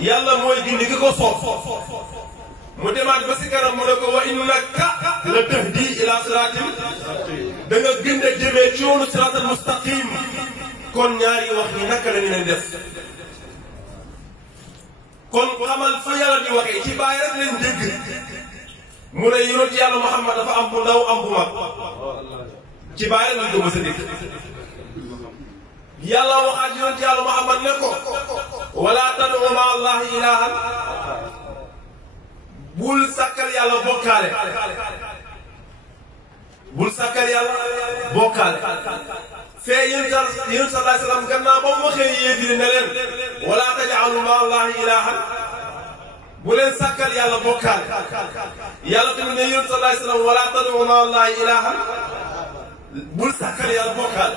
yàlla mooy gindi ki ko soob mu demaat ba si kanam mu ne ko wa innaka la tahdi ila siratin da nga ginde jëmee ci yoonu siratal mustaqim kon ñaari wax yi naka la ñu leen def kon xamal fa yàlla di waxee ci bàyyi rek leen dégg mu ne yonent yàlla Muhammad dafa am bu ndaw am bu mag ci bàyyi rek lañ ko mës a dégg yàlla waxaat yonent yàlla Muhammad ne ko wala tad'u ma'a allahi ilahan bul sàkkal yàlla bokkaale bul sàkkal yàlla bokkaale fee yéen sallallahu alayhi wa sallam gannaaw ba mu waxee yéefiri ne leen wala taj'alu ma'a allahi ilahan bu leen sàkkal yàlla bokkaale yàlla tamit ne yéen sallallahu alayhi wa sallam wala tad'u ma'a allahi ilahan bul sàkkal yàlla bokkaale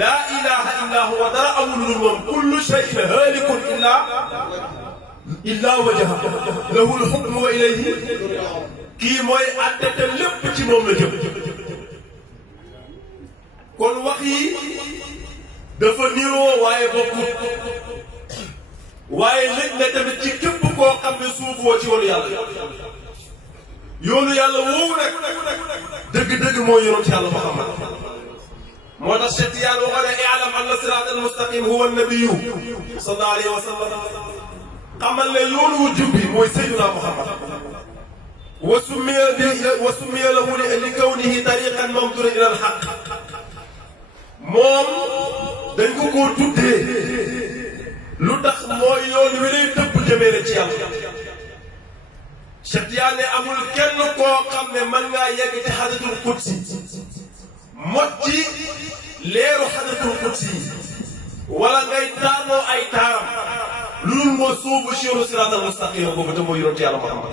laa ilaha illa huwa dara amul lu moom kullu shay'in haalikun illa wajha lahu al-hukmu wa ilayhi kii mooy àtte te lépp ci moom la jëm kon wax yi dafa niroo waaye bokkut waaye léegi na tamit ci képp koo xam ne suufoo ci yoonu yàlla woowu nag dëgg-dëgg mooy yonent yàlla Muhammad moo tax Cheikh Tidiane waxoon ne i'lam anna siraatal mustaqim huwa nabiyyu sallallahu alayhi wa sallam xamal ne yoonu wu jub bi mooy Seydina Muhammad wa summiya lahu li kawnihi tariqan mamduudan ila al-haqq moom dañ ko koo tuddee lu tax mooy yoon wi lay dëpp jëmee la ci yàlla Cheikh Tidiane ne amul kenn koo xam ne mën ngaa yegg ci hadratul qudsi motti leeru hadratul qudsi wala ngay taanoo ay taaram lu dul moo sóobu ci yoonu siraatal mustaqim boobu te mooy yonent yàlla Muhammad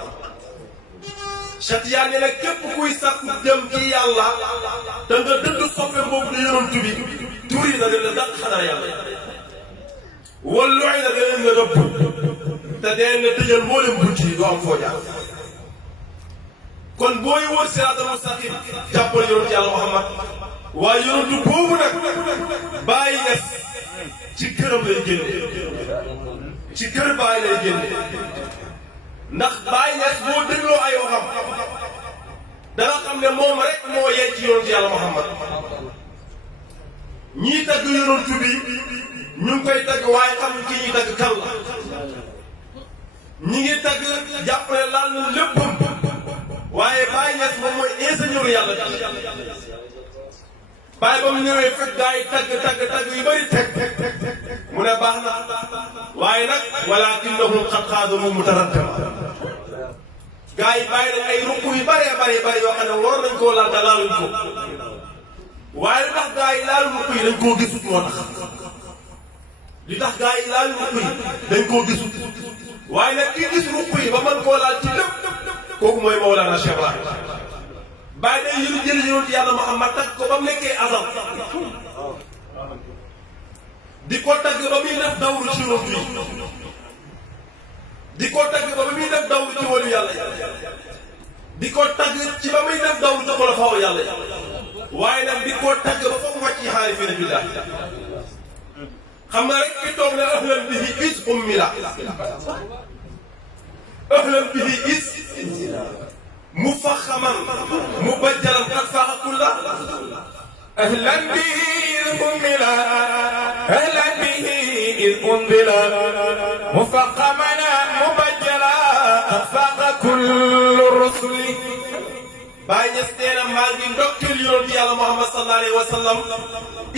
Cheikh Tidiane ne nag képp kuy sàkku jëm ci yàlla te nga dëdd soppe boobu di yonent bi turi na leen la dàq xanaa yàlla walluy na leen nga rëbb te deen ne tëjal mboolem bunt yi du am foo jaar kon booy wër siraatal mustaqim jàppal yonent yàlla Muhammad waaye yonent boobu nag bàyyi nes ci këram lay génne ci kër bàyyi lay génne ndax bàyyi nes boo dégloo ay waxam danga xam ne moom rek moo yey ci yonent yàlla Muhammad ñii tagg yonent bi ñu ngi koy tagg waaye xamuñ ki ñuy tagg kan la ñi ngi tagg jàppale laal na léppam waaye Baye Niass moom mooy ingénieur yàlla Baye ba mu ñëwee fekk gaa yi tagg yu bëri teg mu ne baax na waaye nag walaakinnahum qad xaadaru mutaraddama gaa yi bàyyi nañ ay ruq yu bëree bëri yoo xam ne waroon nañ koo laal te laaluñ ko waaye li tax gaa yi laalu ruq yi dañ koo gisut moo tax li tax gaa yi laalu ruq yi dañ koo gisut waaye nag ki gis ruq yi ba mën koo laal ci lépp kooku mooy Mawlana Cheikh Ibrahim bàyyi day yëlu jëli yonent yàlla Muhammad tagg ko ba mu nekkee azal di ko tagg ba muy def dawru ci yonent yi di ko tagg ba muy def dawru ci wàllu yàlla di ko tagg ci ba muy def dawru ci xulafaa yàlla waaye nag di ko tagg ba foog wàcc xaarifiina billah xam nga rek ki toog ne ahlan bihi is ummila ahlan bihi is مفخما مبجلا قد فاق كله أهلا به إذ أنزل أهلا به إذ أنزل مفخما مبجلا قد فاق كل الرسل Baye Niass nee na maa ngi ndokkeel yonent yàlla Muhammad sallallahu alayhi wa sallam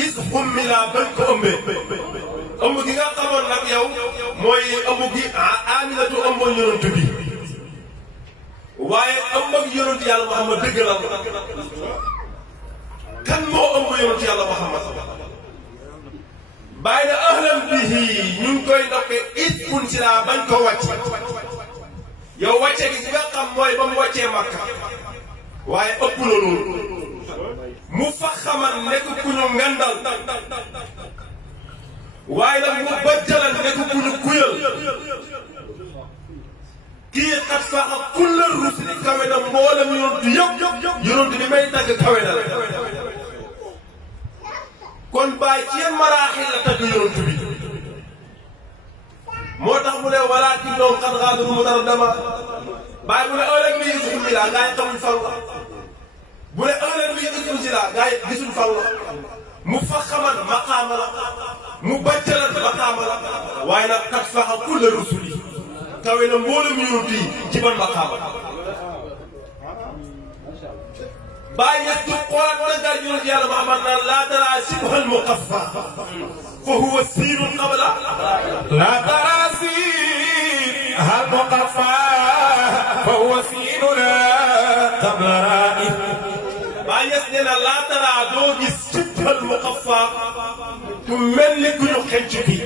is xummila bañ ko ëmbee ëmb gi nga xamoon nag yow mooy ëmb gi Aminatu ëmboon yonent bi waaye ëmb ak yonent yàlla Muhammad dëgg la kan moo ëmb yonent yàlla Muhammad bàyyi na ahlan bihi ñu ngi koy ndokkee it unsila bañ ko wàcc yow wàcce gi nga xam mooy ba mu wàccee Makka waaye ëpp na loolu mu fa xamal nekk ku ñu ngandal waaye nag mu bëjjalan nekk ku ñu kuyal kii xat faxa kulla rusuli kawe na mboolem yonent yëpp yonent bi may tagg kawe na kon Baye ci yan maraaxil la tagg yonent bi moo mu ne walaakinnahum qad ghaadaru mutaraddama bàyyi mu ne ëllëg bi gisuñ mi laa gaa yi xamuñ fan la bu ne ëllëg bi gisuñ si laa gaa yi gisuñ fan la mu faxaman maqaama la mu bàccalan maqaama la waaye nag kat faxa kulla rusuli kawe na mboolem yonent yi ci ban maqaama bàyyi ñett du xoolaat wala ngaa yonent yàlla Muhammad naan laa taraa sibhal muqaffa fa huwa siinun qabla laa taraa sibhal muqaffa fa huwa siinun qabla raa'i bàyyi ñett nee na laa taraa doo gis sibhal muqaffa ku mel ni ku ñu xenc bi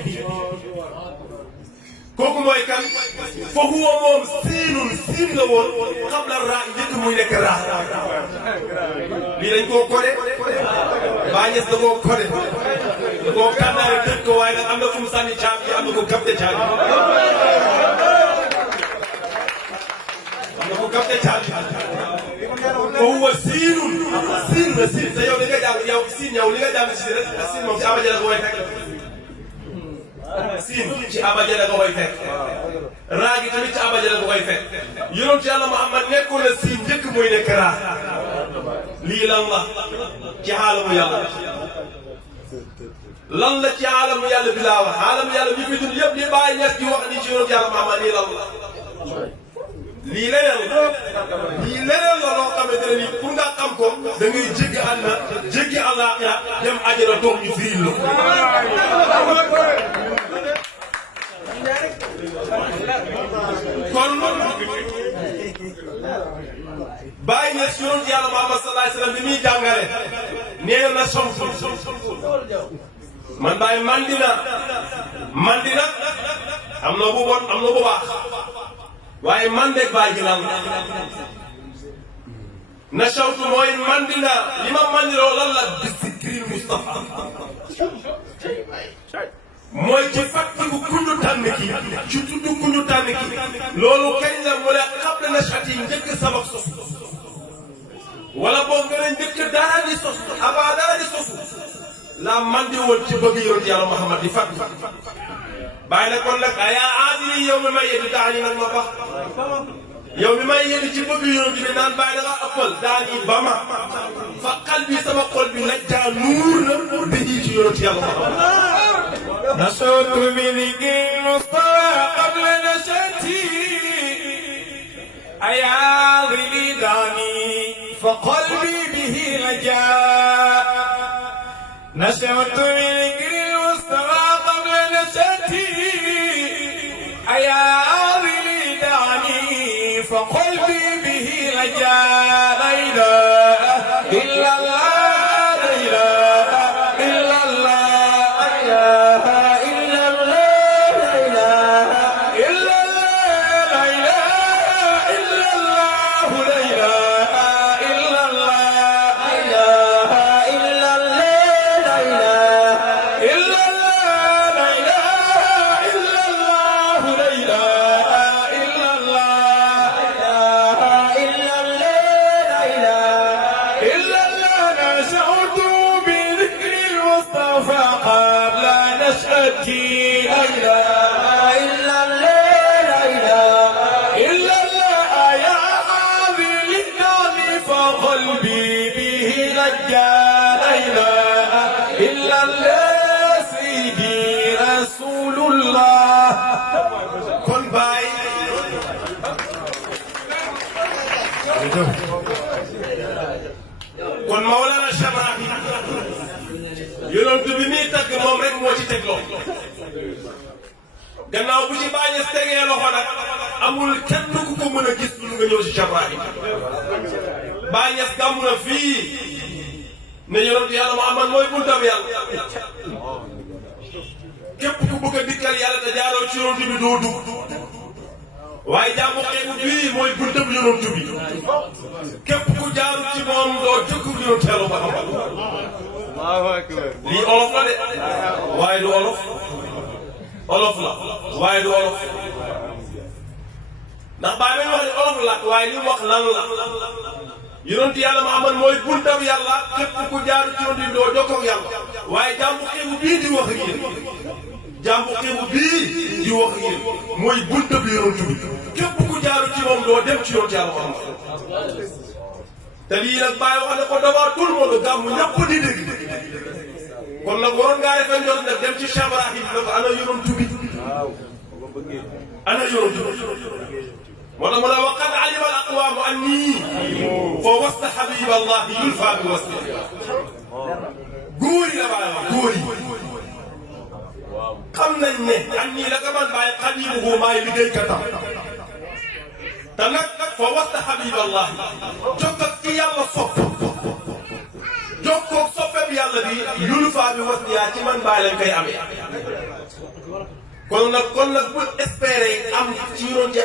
kooku mooy kan fa huwa moom siinun siin la woon qabla raa'i njëkk muy nekk raa lii dañ koo codé Baay Ñas da koo codé da koo kànnaare tëj ko waaye nag am na fu mu sànni caabi am na ko capté caabi am na ko capté caabi fa huwa siinun siin la siin te yow li nga jàng yow siin yow li nga jàng si rek siin moom si abajada ko way fekk siin ci abajada ko way fekk raa gi tamit ci abajada ko way fekk yonent Yàlla Muhammad nekkoon na siin njëkk muy nekk raa lii lan la ci xaalamu yàlla lan la ci xaalamu yàlla bi laa wax xaalamu yàlla bi fi dund yëpp li Baay Ñas di wax ni ci yonent Yàlla Muhammad nii lan la lii leneen la loo xamante ne nii pour nga xam ko da ngay jéggi àddina jéggi àllaaxira dem àjjana toog ñu firil la kon Baay Ñas yonent Yàlla Muhammad sallallahu alayhi wa sallam bi muy jàngale nee na somtu man Baay mandi na am na bu bon am na bu baax waaye man de Baay gi lan na somtu mooy mandi na li ma mandiloo lan la bisikri Mustafa mooy ci fàttaliku ku ñu tànn ki ci tudd ku ñu tànn ki loolu kañ la mu ne qabla nashati njëkk sabab sos wala boog nga ne njëkk dara di sos avant dara di sos la man di woon ci bëgg yonent Yàlla Muhammad di fàtt bàyyi na kon nag ayaa aadili yow mi may yeddi daañu nag ma bax yow mi may yeddi ci bëgg yonent bi naan bàyyi da nga ëppal daañu ba ma fa xal bi sama xol bi nag jaa nuur na bi ci yonent Yàlla Muhammad نشأت بذكر المصطفى قبل نشأتي أيا ظلي دعني فقلبي به رجاء نشأت بذكر المصطفى قبل نشأتي أيا ظلي دعني فقلبي به رجاء لا إله إلا الله لا إله إلا الله kon Mawlana Cheikh yonent bi muy tagg moom rek moo ci teg loxo gannaaw bu ci Baay Ñas tegee loxo nag amul kenn ku ko mën a gis lu nga ñëw si Cheikh Baay Ñas gàmmu na fii ne yonent Yàlla Muhammad mooy buntam yàlla képp ku bëgg a dikkal yàlla te jaaroo ci yonent bi doo dugg waaye jàmmu xeebu bii mooy buntam yonent bi képp ku jaaru ci moom doo jëkk yonent Yàlla Muhammad lii olof la de waaye du olof la waaye du olof ndax Baay may wax ne olof la waaye li mu wax lan la yonent Yàlla Muhammad mooy buntam yàlla képp ku jaaru ci yonent bi doo jokkoo ak yàlla waaye jàmmu xeebu bii di wax ak yéen jàmbu xeebu bii di wax yéen mooy bunta bi yonent bi képp ku jaaru ci moom doo dem ci yoon Yàlla Muhammad te lii nag bàyyi wax ne ko devant tout le monde gàmmu ñëpp di dégg kon nag waroon ngaa defee njort nag dem ci Cheikh Ibrahim ne ko ana yonent bi ana yonent bi moo tax mu ne wa qad alima al aqwaamu annii fa wasta habib allah yulfa bi wasti góor yi la bàyyi wax góor yi xam nañ ne annii la ka man bàyyi xadimuhu maay liggéeykatam te nag fa wasta habib allah jokk ak ki yàlla sopp jokkoog soppeeb yàlla bi yulfa bi wasti yaa ci man bàyyi lañ koy amee kon nag bu espérer am ci yonent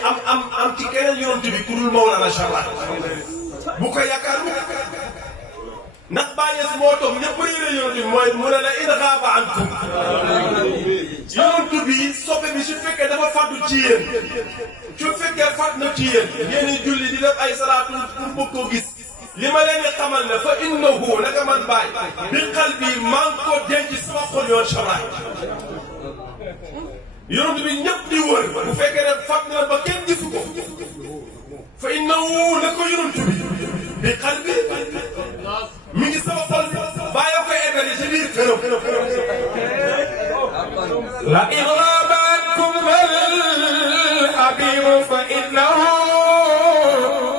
am ci keneen yonent bi ku dul Mawlana Cheikh bu ko yaakaar ndax bàyyi si moo toog ñëpp réeré yonent bi mooy mu ne la in xaaba ankum yonent bi soppe bi su fekkee dafa fàddu ci yéen su fekkee fàdd na ci yéen yéen julli di def ay salaatu pour bëgg koo gis li ma leen di xamal ne fa innahu naka man bàyyi bi xal bi maa ngi ko denc sama xol yoon Cheikh yonent bi ñëpp di wër bu fekkee ne fàtt na ba kenn gisu ko fa innahu na ko yonent bi xal bi mi ngi sama xol bàyyi koy eggali ci biir këram la in ghaaba ankum al-habibu fa innahu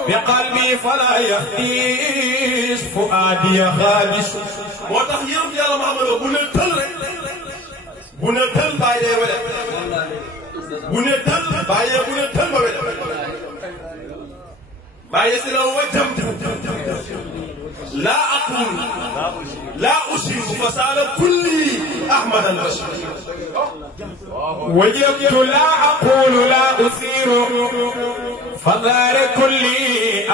bi qalbi fala yahdis fuadi xaalis moo tax yonent Yàlla Muhammad bu ne tël rek bu ne tël bàyyi dee wele bu ne tël bàyyi bu ne tël ba wele bàyyi si la wajjam laa aqul laa usiru fasaala kulli ahmad al bashir wajjabtu laa aqulu laa usiru fasaala kulli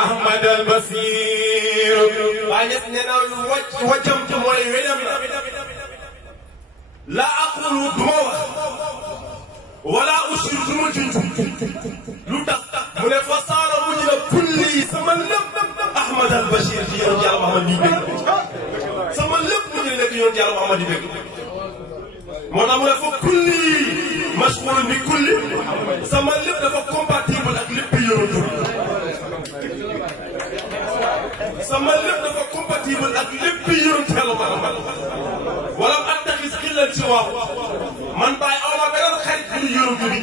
ahmad al basir bàyyi nee naa wajjam mooy wedam laa aqulu duma wax wala usiru duma junj lu tax mu ne fa saara mujj na kulli sama lépp Ahmad al Bachir ci yoon Yàlla Muhammad di bëgg sama lépp mujj na nekk yoon Yàlla Muhammad di bëgg moo tax mu ne fa kulli mashghul bi kulli sama lépp dafa compatible ak lépp yoon sama lépp dafa compatible ak lépp yoon Yàlla Muhammad wala attaxis xillan si waaw man bàyyi aw ma beneen xarit bu dul yonent bi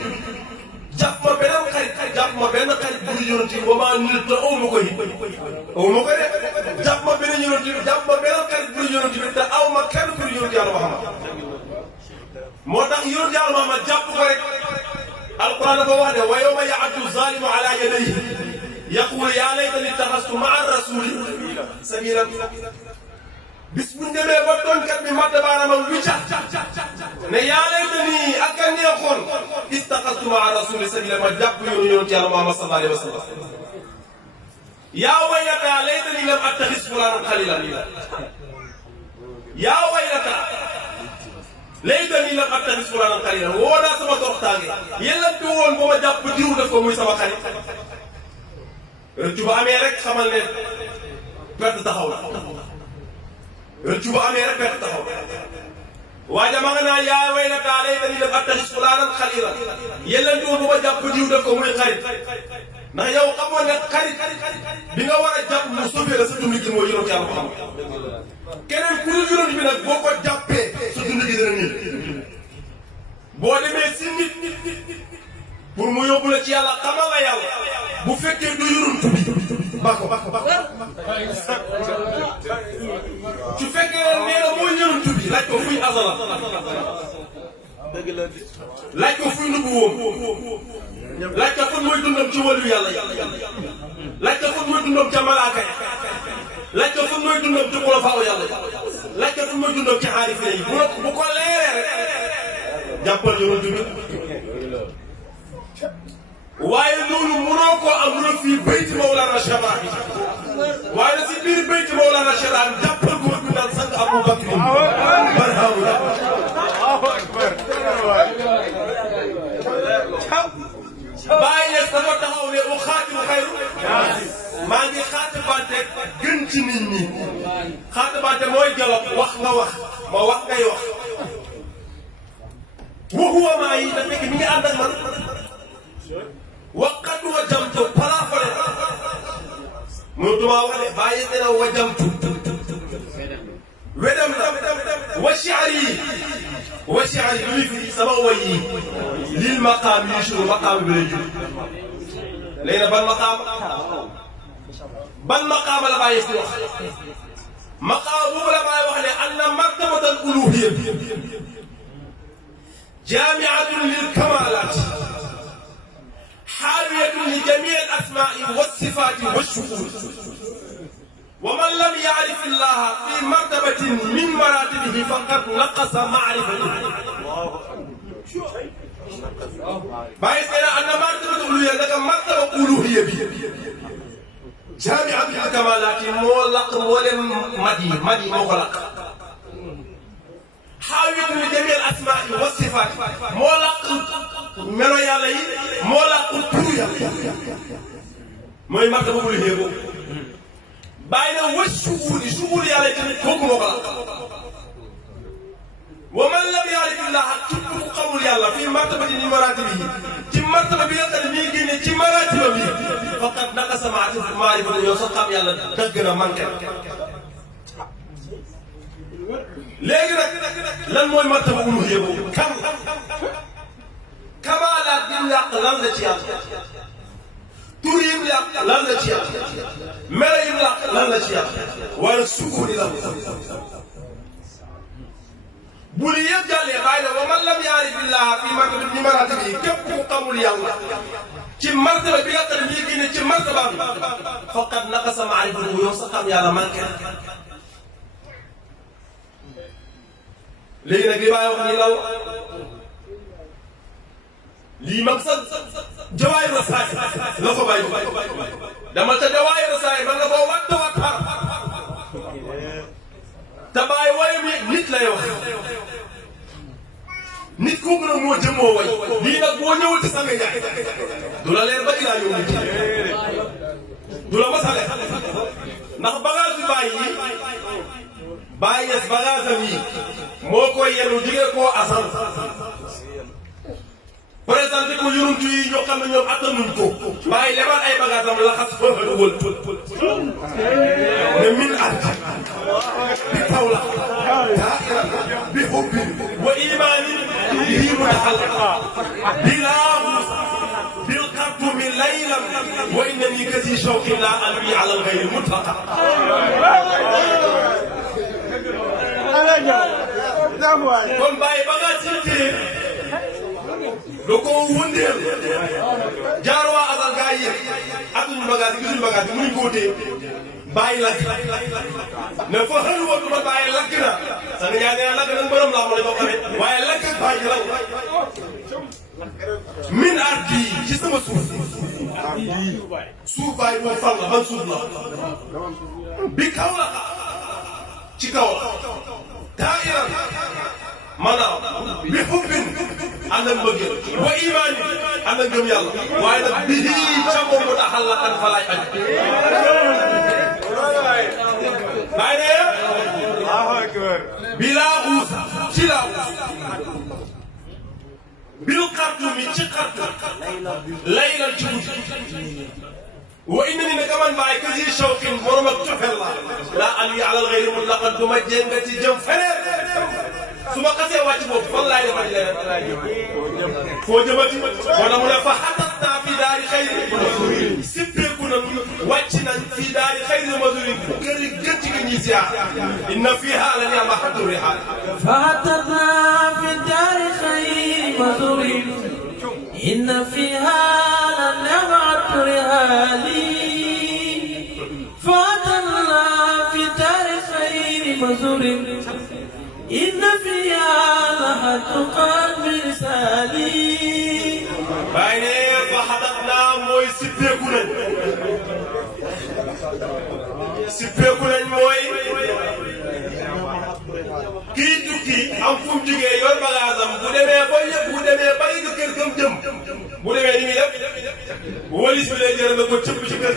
jàpp ma beneen xarit jàpp ma benn xarit bu dul yonent bi ba maa nit te aw ma ko yi aw ma ko de jàpp ma beneen yonent bi jàpp ma beneen xarit bu dul yonent bi te aw ma kenn ku dul yonent Yàlla Muhammad moo tax yonent Yàlla Muhammad jàpp ko rek alquran dafa wax ne wa yawma ya'addu zalimu ala yadayhi yaqulu ya laytani ittaxastu ma'a rasuli sabila bis bu ñu demee ba doonkat bi matt baaraamam wicca ne yaa laytani ak a neexoon ittaxastu ma'a rasuli sabila ma jàpp yoonu yonent Yàlla Muhammad sallallahu alayhi wa sallam yaa waylataa laytani lam attaxis fulaanan xaliilan yaa waylataa laytani lam attaxis fulaanan xaliilan woo naa sama toroxtaange yellanti woon ba ma jàpp diw def ko muy sama xarit rëccu ba amee rek xamal ne perte taxaw na rëccu ba amee rek perte taxaw waaye ma nga naa yaa waylataa laytanii lam attaxis fulaanan xaliilan yellanti woon ba ma jàpp diw def ko muy xarit ndax yow xamoon ne xarit bi nga war a jàpp mu sauvé la sa dund gi mooy yonent Yàlla Muhammad keneen ku dul yonent bi nag boo ko jàppee sa dund gi dina nit boo demee si nit pour mu yóbbu la ci yàlla xamal la yàlla bu fekkee du yonent bi ba ko su fekkee nee na mooy yonent bi laaj ko fuy azala laaj ko fuy nubu woom laaj ko fan mooy dundam ci wàllu yàlla laaj ko fan mooy dundam ca malaaka yi laaj ko fan mooy dundam ci xulafaa yàlla laaj ko fan mooy dundam ci aarifa yi bu ko leeree rek jàppal yonent bi waaye loolu mënoo koo am lu fii bayti Mawlana Cheikh Ibrahim waaye si biir bayti Mawlana Cheikh Ibrahim jàppal góor bi naan sang Abu Bakr barhaamu la Baay Ñas dafa taxaw ne u xaatim xayru maa ngi xaatibante gën ci nit ñi xaatibante mooy dialogue wax nga wax ma wax ngay wax waxuwa maa yi da fekk mi ngi ànd ak na wajamtu wedam na wa shi'ri lu fi sama way yi lil maqaam yushuru maqaam bi lay jur léegi nag ban maqaama la bàyyi si wax maqaama boobu la bàyyi wax ne anna martabatal uluhiyya jaami'atun lil kamaalaat حاوية لجميع الأسماء والصفات والشؤون ومن لم يعرف الله في مرتبة من مراتبه فقد نقص معرفته بايسنا أن مرتبة الألوهية لك مرتبة ألوهية جامعة الكمالات مولق ولم مدي مغلق حاوية لجميع الأسماء والصفات مولق melo yàlla yi moo la ut turu yàlla mooy martaba bu liggéey boobu bàyyi na wës subuur yàlla yi tamit kooku moo ko la wa man lam yaarif llaha képp ku xamul yàlla fii martabati ni maratibi ci martaba bi nga xam ne mi ngi génne ci maratiba bi faqat naqasa maarifatu yow sa xam yàlla dëgg na manqué léegi nag lan mooy martaba uluhiyya boobu kam kamaalaat bi mu yàq lan la ci yàlla tur yi mu yàq lan la ci yàlla melo yi mu yàq lan la ci yàlla wala sukuuni la bu li yëpp jàllee bàyyi na wa man lam yaarif billaah fi martaba ni maratibi yi képp ku xamul yàlla ci martaba bi nga xam ne mi ngi génne ci martaba bi faqad naqasa maarifatu yow sa xam yàlla manqué léegi nag li bàyyi wax ni law lii mag sa jawaay rasaay la ko bàyyi dama ca jawaay rasaay man nga koo watta te bàyyi waye mi nit lay wax nit kooku nag moo jëm moo way lii nag boo ñëwul ci Sanga Ndiaye du la leer ba ilaa yow nit du la masale ndax bagage bi bàyyi yi bàyyi yes bagage am yi moo koy yenu jigee koo asal présenté ko yonantu yi ñoo xam ne ñoom attanuñ ko bàyyi lebal ay bagages am laxas fële wël ne min ardi bi kaw la bi hubbi wa imaanin bihi mutaxalliqa bilaahu bil xartumi laylan wa innani kasi shawqin la alwi ala alghayri mutlaqa kon bàyyi bagage yi téye doo ko wëndeel jaar waa asal gaa yi atuñu bagage gisuñu bagage bi mënuñ koo téye bàyyi lakk ne fa xëy na ma bàyyi lakk na Sanga Ndiaye nee na lakk nañ borom laa ko lay xamee waaye lakk bàyyi la min ardi ci sama suuf bàyyi boobu fan la ban suuf la bi kaw la ci kaw la taa iran maanaam bi xubbin ànd ak mbëggeel wa imaani ànd ak gëm yàlla waaye nag bii ca moom mu taxal la kan fa laay aju bàyyi ne bi laa xuus ci laa xuus bil xartu mi ci xartu laylal ci guddi wa innani naka man bàyyi kasi shawqin borom ak cofeel la ali ala al ghayri mutlaqan du ma jénga ci jëm feneen su ma xasee wàcc boobu fan laay defal leneen foo jëmati moo tax mu ne fa xatat naa fii daari xayri sippeeku na wàcc nañ fii daari xayri madurin kër yi gën ci ñi ziar inna fiha la ni'ma haddu rihaal fa xatat naa fi daari xayri madurin inna fiha la ni'ma haddu rihaal fa xatat naa fi daari xayri madurin inna fiha lahaddu qalbi sali bàyyi ne fa xatat naa mooy sippeeku nañ mooy kii tukki am fu mu jugee yor bagaasam bu demee ba yëpp bu demee ba yëg kër gëm jëm bu demee ni muy def walis bi lay jël na ko cëpp ci kër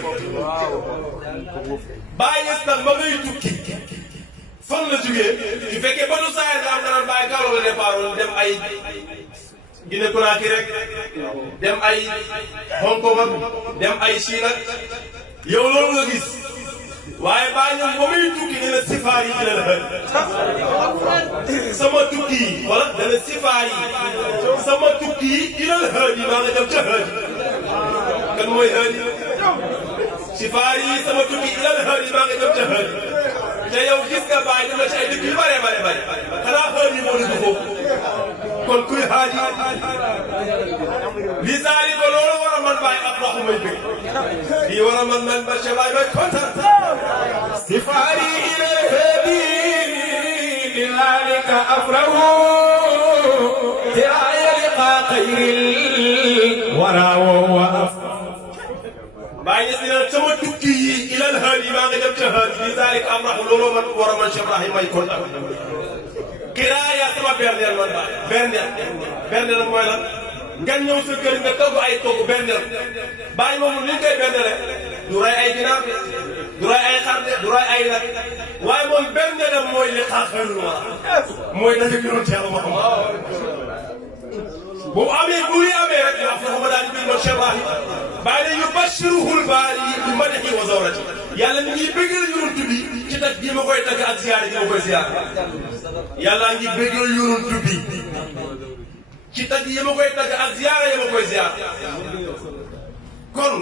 bàyyi ñes nag ba ngay tukki fan la jugee su fekkee ba du saa yi am naan bàyyi kaw la départ dem ay Guinée Conakry rek dem ay Hong Kong ak dem ay Chine ak yow loolu nga gis waaye bàyyi ñoom ba muy tukki ne la sifaar yi ilal haadi sama tukki yi wala dana sifaar yi sama tukki yi ilal haadi maa nga jëm ca haadi kan mooy haadi sifaar yi sama tukki ilal haadi maa nga jëm ca haadi te yow gis nga bàyyi dina ci ay dëkk yu bare xanaa haadi moo dugg foofu kon kuy haadi li saali ko loolu war a man bàyyi ak waxu may bëgg lii war a man ba ca bàyyi may kontaan سفاري إلى الهدي لذلك أفره تراي لقاء خير الورى وهو bàyyi si ne sama tukki yi ilal haadi maa ngi dem ca haadi لذلك أفره loolu man war a man Cheikh Ibrahim may kontaan kiraaya sama berneel man berneel mooy lan nga ñëw sa kër nga togg ay togg berneel bàyyi moom li ñu koy bernele du rey ay ginaar du ray ay xar du ray ay nag waaye moom benn dem mooy li xaaxalul wala mooy daje gi doon teel a xam bu amee bu ñu amee rek yaa fa xama daal di biir Cheikh Ibrahim bàyyi ne yubashiruhul baari bi madihi wa zawrati yàlla mi ngi bëggal yonent bi ci tag gi ma koy tagg ak ziyaar gi ma koy ziyaar yàlla ngi bëggal yonent bi ci tag yi ma koy tagg ak ziyaar yi ma koy ziyaar kon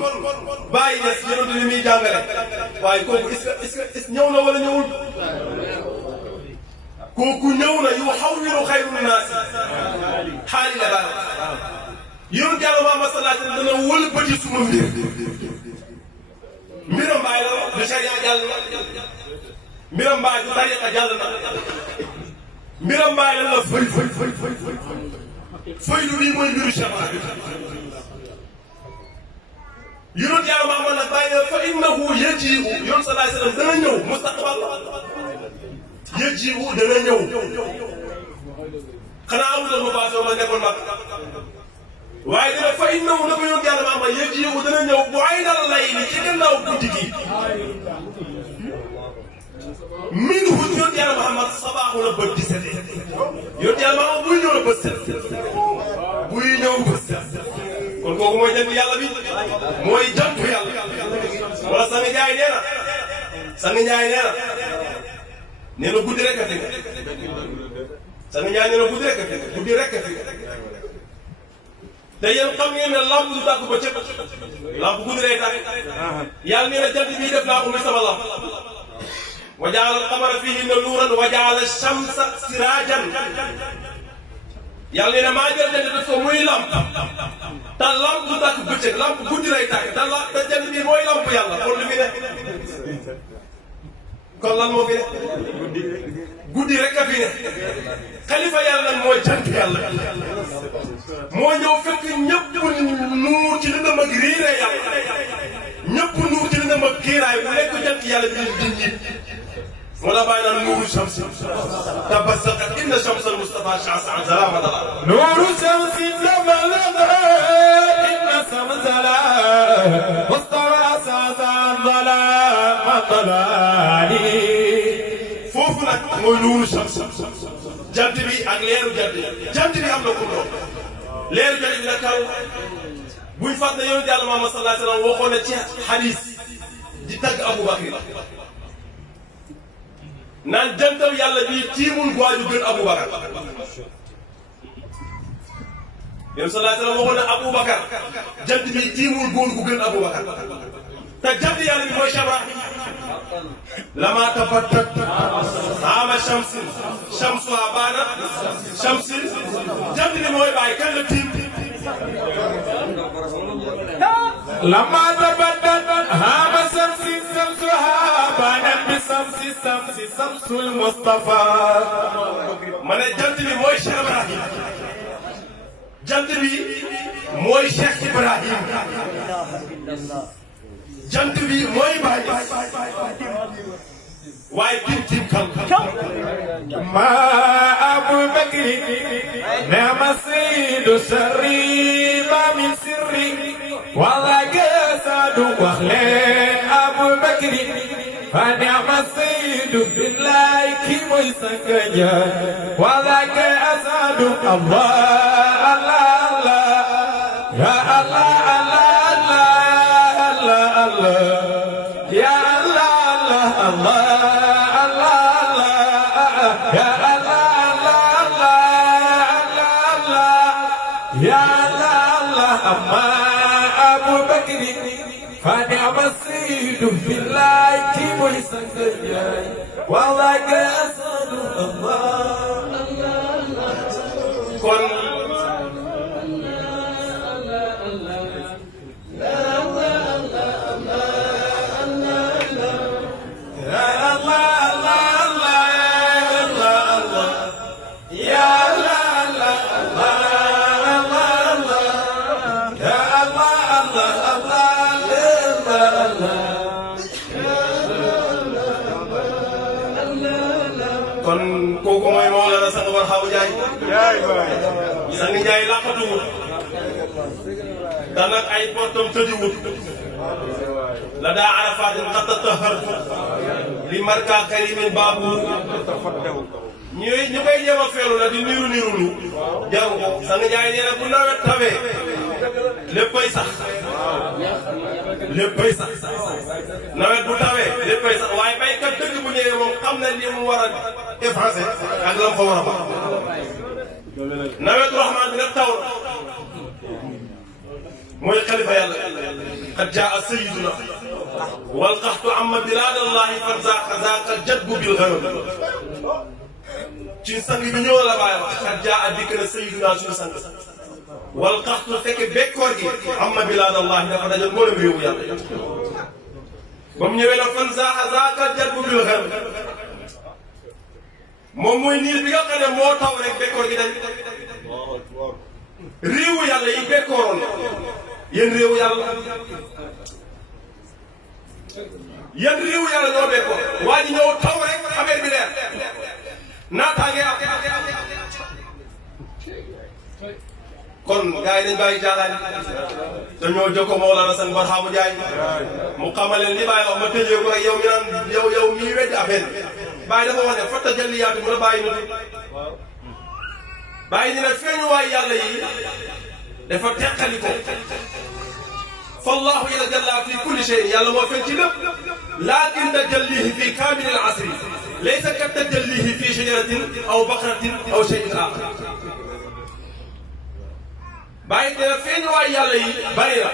bàyyi des yonent li muy jàngale waaye kooku est-ce que ñëw na wala ñëwul kooku ñëw na yu xawwiru xayrun naas xaali la daal yonent Yàlla Muhammad sallallahu alayhi wa sallam dana wëlbati suma mbiram bàyyi la du sharia jàll na mbiram bàyyi du tariqa jàll na mbiram bàyyi la fay lu bii mooy mbiru Cheikh yonent Yàlla Muhammad nag bàyyi na fa innahu yaji'u yoon sallallahu alayhi wa sallam dana ñëw mustaqbal yaji'u dana ñëw xanaa amutal ma paasoo ma nekkoon mag waaye dina fa innahu na ko yonent Yàlla Muhammad yaji'u dana ñëw bu aynal layli ci gannaaw guddi gi minhu yonent Yàlla Muhammad sabaaxu la bët di sete yonent Yàlla Muhammad buy ñëw la bët set buy ñëw bët set kon kooku mooy jant yàlla bi mooy jantu yàlla wala sang Njaay nee na sang Njaay nee na guddi rek a fi sang Njaay nee na guddi rek a fi guddi rek a fi te yéen xam ngeen ne lamp du tàkk ba cëpp lamp guddi lay tàkk yàlla nee na jant bii def naa ko muy sama lamp wa jaala al-qamara fiihinna nuuran wa jaala ash-shamsa siraajan yàlla nee na maa jël jant def ko muy lamp te lamp du tàkk bëccëg lamp guddi lay tàkk te jant bi mooy lamp yàlla kon li fi ne kon lan moo fi ne guddi rek a fi ne xalifa yàlla nag mooy jant yàlla moo ñëw fekk ñëpp nuur ci lëndëm ak riire yàlla ñëpp nuur ci lëndëm ak kiiraay bu nekk jant yàlla bi di njiit moo tax bàyyi naan nuuru shams tabassaqat inna shams al-Mustafa sha'san zalama dala nuuru shams inna samsala Mustafa sha'san zalama dalali foofu nag mooy nuuru shams jant bi ak leeru jant bi am na ku doon leeru jant bi nag kaw buñ fàtte ne yonent Yàlla Muhammad sallallahu alayhi wa sallam waxoon na ci xadiis di tagg Abu Bakr naan jantam yàlla bii tiimul waaju gën Aboubacar yéen sallallahu alayhi wa sallam waxoon na Aboubacar jant bii tiimul góor gu gën Aboubacar te jant yàlla bi mooy Cheikh Ibrahim lama tabattat ama shamsin shamsuha baana shamsin jant bi mooy bàyyi kan la tiim lama tabattat ama shamsin shamsuha baana bi samsul Mustafa ma ne jant bi mooy Cheikh Ibrahim jant bi mooy Cheikh Ibrahim jant bi mooy Baye waaye tim kan ma Abu Bakri nema sayyidu sirri ma min sirri wala gasadu wax leen Abu Bakri fa nema sayyidu billahi ki mooy sangaja wala gasadu Allah Allah Allah ya Allah Allah Allah Allah ya Allah Allah يا الله أما أبو بكر فنعم السيد في الله كيف يسجل والله كأسد الله kon kon kooku mooy Mawlana Sang Barhaamu Njaay Sang Njaay laqatuwut danak ay portom tëjuwut la daa arafatin qad tahartu li marka karimin baabu ñu koy jéem a feelu la di niru lu jaru ko Sang Njaay nee na bu nawet tawee léppay sax nawet bu tawee léppay sax waaye baykat dëgg bu ñëwee moom xam na li mu war a effacé ak la mu fa war a baax nawetu rahmaan bi nag taw mooy xalifa yàlla qad jaa sayyiduna wal qaxtu amma bilaad allahi fan zaaqa jadbu bil ghanam ci sang bi ñëw la bàyyi wax qad jaa dikk na sayyiduna suñu sang wal qaxtu fekk bekkoor gi amma bilaad allahi dafa dajal mboolem réewu yàlla ba mu ñëwee nag fan zaaqa jadbu bil ghanam moom mooy niir bi nga xam ne moo taw rek bekkoor gi dañ réewu yàlla yi bekkooroon yéen réewu yàlla ñoo bekkoor waa ji ñëw taw rek affaire bi leer naataange am kon gars yi dañ bàyyi jaaxaan te ñoo jokkoo Mawlana Sang Barhaamu Njaay mu xamaleen li bàyyi wax ma tëjee ko rek yow mi naan yow mii wedd affaire bàyyi dafa wax ne fatta jalliyaatu mu la bàyyi nit bàyyi ni nag feeñuwaay yàlla yi dafa teqali ko fallahu yatajalla fi kulli shay'in yàlla moo feeñ ci lépp laakin tajallihi fi kaamil al asri laysa ka tajallihi fi shajaratin aw baqaratin aw shay'in aaxar bàyyi ni nag feeñuwaay yàlla yi bari na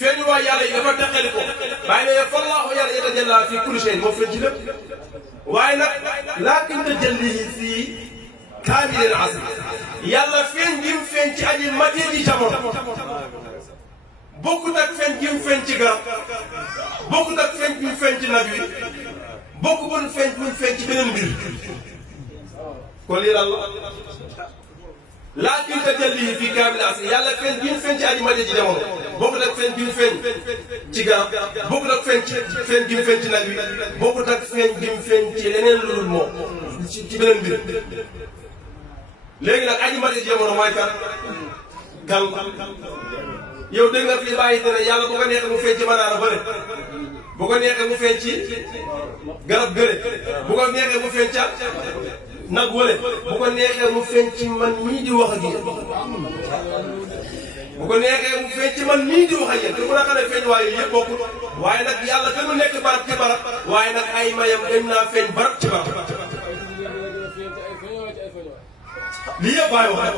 feeñuwaay yàlla yi dafa teqali ko bàyyi ne fallahu yàlla yatajalla fi kulli shay'in moo feeñ ci lépp waaye nag laakin tajallihi fii kaamilil asri yàlla feeñ gi mu feeñ ci aji matee ji jamono bokkut ak feeñ gi mu feeñ ci garab bokkut ak feeñ gi mu feeñ ci nag wi bokkut feeñ gi mu feeñ ci beneen mbir kon lii lan la laakin tajallihi fii kaamilil asri yàlla feeñ gi mu feeñ ci aji matee ji jamono bokkut ak feeñ gi mu feeñ ci garab bokkut ak feeñ gi mu feeñ ci nag wi bokkut ak feeñ gi mu feeñ ci leneen lu dul moom ci beneen mbir léegi nag aji mati jamono mooy kan yow dégg nga fii bàyyi te ne yàlla bu ko neexee mu feeñ ci banaana bële bu ko neexee mu feeñ ci garab gële bu ko neexee mu feeñ ca nag wële bu ko neexee mu feeñ ci man mii di wax ak yéen bu ko neexee mu feeñ ci man mii di wax ak yéen te bu la xamee feeñ waaye yëpp bokkul waaye nag yàlla gënu nekk barab ci barab waaye nag ay mayam dañ naa feeñ barab ci barab lii yëpp bàyyi wax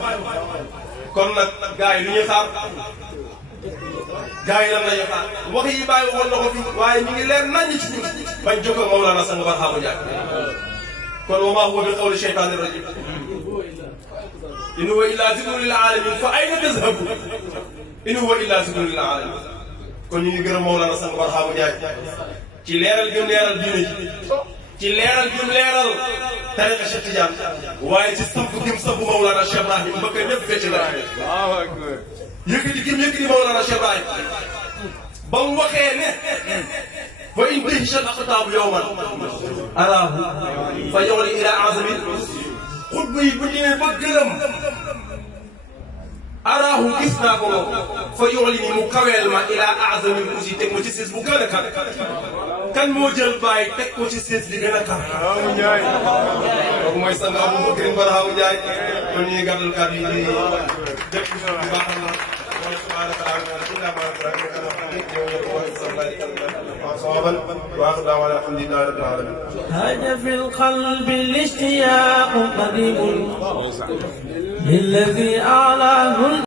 kon nag gars yi lu ñuy xaar gars yi lan la ñuy xaar wax yi bàyyi waxoon na ko fi waaye ñu ngi leer naññ ci ñun bañ jokkoo Mawlana Sang Barhaamu Njaay kon wa maa huwa bi qawli shaytaani rajiim in huwa illaa zikrun lil aalamiin fa ayna tazhabuun in huwa illaa zikrun lil aalamiin kon ñu ngi gërëm Mawlana Sang Barhaamu Njaay ci leeral gi mu leeral diine ji ci leeral gi mu leeral tariqa Cheikh Tidiane waaye ci samp gi mu samp Mawlana Cheikh Ibrahim mbëkk ñëpp fecc la yëkkati gi mu yëkkati Mawlana Cheikh Ibrahim ba mu waxee ne fa in tahisha al aqtaabu yawman araahu fa yu'li ila azami xutba yi bu ñëwee ba gëlëm araahu gis naa ko moom fa yu'li ni mu kaweel ma ila azami aussi teg ma ci siis bu gën a kan kan moo jël bàyyi teg ko ci siis bi gën a kan kooku mooy sang Aboubacar Barhaamu Njaay kon ñuy gàttal kàddu yi di def bu baax a baax subhaanaka صوابا واخر دعوانا الحمد لله رب العالمين. هاج في القلب الاشتياق قديم للذي أعلاه